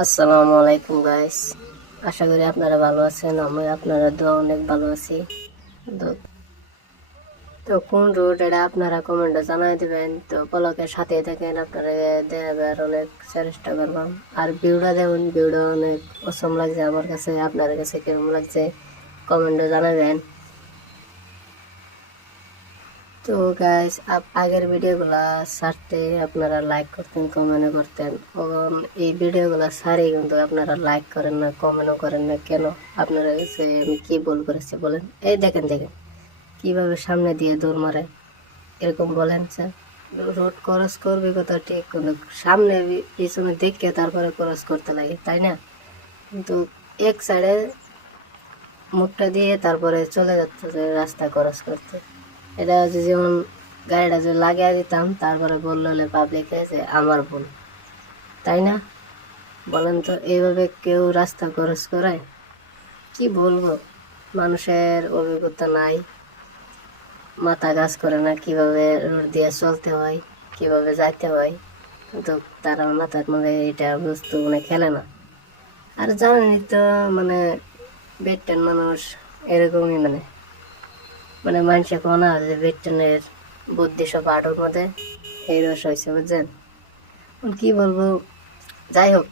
আসসালামু আলাইকুম গাইস, আশা করি আপনারা ভালো আছেন। আমি আপনারা দোয়া অনেক ভালো আছি। তো তো কোন রুট এটা আপনারা কমেন্টে জানাই দিবেন। তো পলকের সাথে থাকেন, আপনারা দেখাবার অনেক চেষ্টা করবাম। আর ভিউটা দেখুন, ভিউটা অনেক অসম লাগছে আমার কাছে। আপনার কাছে কেমন লাগছে কমেন্টে জানাবেন। তো গাইস, আগের ভিডিওগুলা ছাড়তে আপনারা লাইক করতেন, কমেন্টও করতেন। এখন এই ভিডিওগুলা ছাড়ি কিন্তু আপনারা লাইক করেন না, কমেন্টও করেন না কেন? আপনারা কাছে আমি কি ভুল করেছি বলেন? এই দেখেন দেখেন কিভাবে সামনে দিয়ে দৌড় মারে, এরকম বলেন স্যার। রোড ক্রস করবে কথা ঠিক, কিন্তু সামনে পিছনে দেখে তারপরে ক্রস করতে লাগে, তাই না? কিন্তু এক সাইডে মুখটা দিয়ে তারপরে চলে যাচ্ছে যে রাস্তা ক্রস করতে। এটা হচ্ছে যেমন গাড়িটা যদি লাগিয়ে দিতাম তারপরে বললো হলে পাবলিক যে আমার ভুল, তাই না? বলেন তো, এইভাবে কেউ রাস্তা ক্রস করায়? কি বলবো, মানুষের অভিজ্ঞতা নাই, মাথা কাজ করে না কিভাবে রোড দিয়ে চলতে হয়, কিভাবে যাইতে হয়। কিন্তু তারা মাথার মধ্যে এটা বস্তু মানে খেলে না। আর জানেনই তো, মানে বেটেন মানুষ এরকমই, মানে মানে মানুষে কোনা যে বেটেনের বুদ্ধি সব আটোর মধ্যে এই দোষ হয়েছে, বুঝছেন? কি বলবো, যাই হোক,